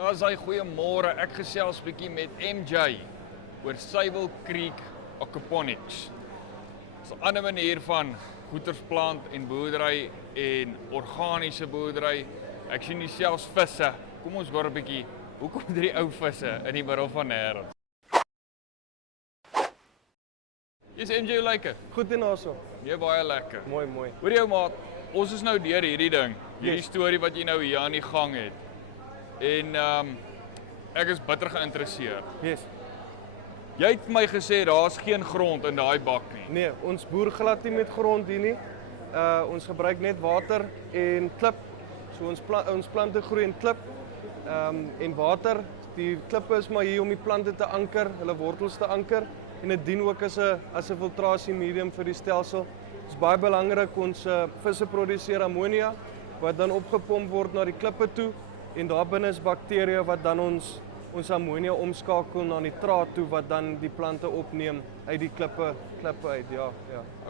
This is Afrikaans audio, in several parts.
Daar's hy goeiemôre. Ek gesels bietjie met MJ oor Sable Creek Aquaponics. Dis 'n ander manier van goedersplant en boerdery en organiese boerdery. Ek sien nie selfs visse. Kom ons hoor 'n bietjie hoekom drie ou visse in die middel van nêrens. Is MJ hoe lyk dit? Goed en also. Nee, baie lekker. Mooi, mooi. Hoor jou maat, ons is nou deur hierdie ding. Hierdie Yes. storie wat jy nou hier aan die gang het. En ek is bitter geïnteresseerd. Yes. Jy het vir my gesê daar's geen grond in daai bak nie. Nee, ons boer glad nie met grond hier nie. Ons gebruik net water en klip. So ons plante groei in klip. En water. Die klippe is maar hier om die plante te anker, hulle wortels te anker. En dit dien ook as 'n filtrasie medium vir die stelsel. Dit is baie belangrik, ons visse produseer ammonia wat dan opgepomp word na die klippe toe en daar binne is bakterieë wat dan ons ammonia omskakel na nitraat toe wat dan die plante opneem uit die klippe uit. Ja.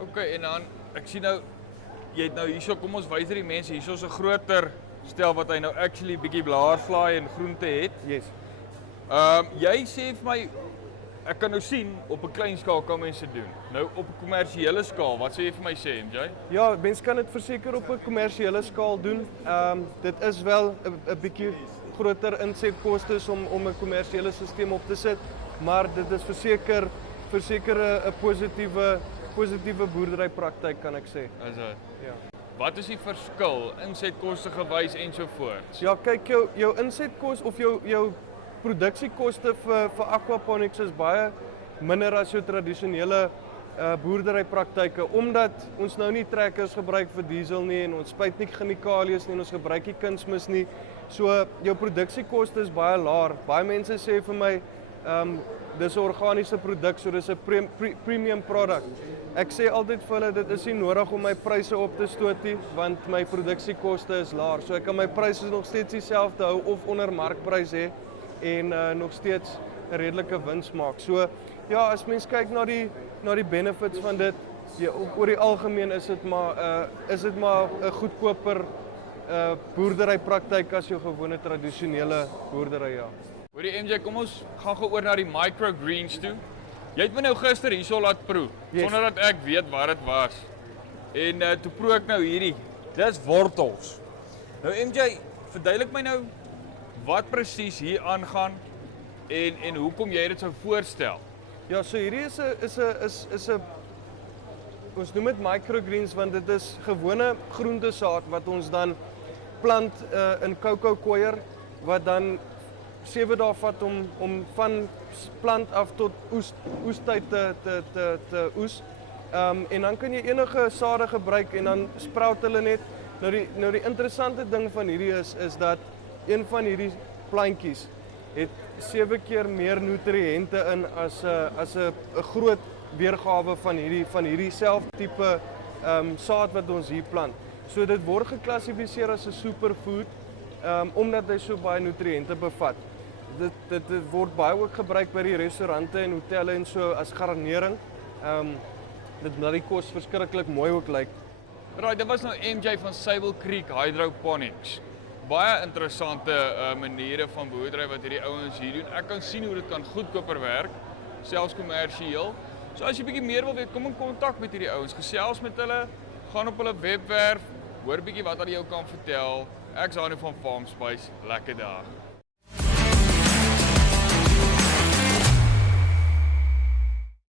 Okay, en dan ek sien nou jy het nou hierso, kom ons wys die mense, hierso is 'n groter stel wat hy nou actually bietjie blaarslaai en groente het. Yes. Jy sê vir my ek kan nou sien op 'n klein skaal kan mense doen. Nou op 'n kommersiële skaal, wat sê jy vir my sê MJ? Ja, mense kan dit verseker op 'n kommersiële skaal doen. Dit is wel 'n bietjie groter insetkostes om 'n kommersiële stelsel op te sit, maar dit is verseker 'n positiewe boerderypraktyk kan ek sê. Is dit? Ja. Wat is die verskil insetkoste gewys ensovoorts? Ja, kyk jou insetkos of jou produksiekoste vir aquaponics is baie minder as jou tradisionele boerderypraktyke omdat ons nou nie trekkers gebruik vir diesel nie en ons spuit nie chemikalieë nie en ons gebruik nie kunsmis nie. So jou produksiekoste is baie laag. Baie mense sê vir my dis 'n organiese produk, so dis 'n premium produk. Ek sê altyd vir hulle dit is nie nodig om my pryse op te stoot nie want my produksiekoste is laag. So ek kan my pryse nog steeds dieselfde hou of onder markprys hê en nog steeds 'n redelike wins maak. So ja, as mens kyk na die benefits van dit, oor die algemeen is dit maar 'n goedkoper boerderypraktyk as jou gewone tradisionele boerdery, ja. Hoorie MJ, kom ons gaan gou oor na die microgreens toe. Jy het my nou gister hierso laat proe, Yes. sonder dat ek weet wat dit was. En toe proe ek nou hierdie. Dis wortels. Nou MJ, verduidelik my nou wat presies hier aangaan en hoekom jy dit sou voorstel. Ja, so hierdie is 'n ons noem dit microgreens want dit is gewone groentesaad wat ons dan plant in cocoa koeier wat dan 7 dae vat om van plant af tot oestyd te oes. En dan kan jy enige sade gebruik en dan sprout hulle net. Nou die interessante ding van hierdie is dat een van hierdie plantjies het 7 keer meer nutriënte in as 'n groot weergawe van hierdie selfde tipe saad wat ons hier plant. So dit word geklassifiseer as 'n superfood omdat hy so baie nutriënte bevat. Dit word baie ook gebruik by die restaurante en hotelle en so as garnering. Dit laat die kos verskriklik mooi ook lyk. Right, dit was nou MJ van Sable Creek Hydroponics. Baie interessante maniere van boerdery wat hierdie ouens hier doen. Ek kan sien hoe dit kan goedkoper werk, selfs kommersieel. So as jy bietjie meer wil weet, kom in kontak met hierdie ouens, gesels met hulle, gaan op hulle webwerf, hoor bietjie wat hulle jou kan vertel. Ek's Anu van Farm Spice. Lekker dag.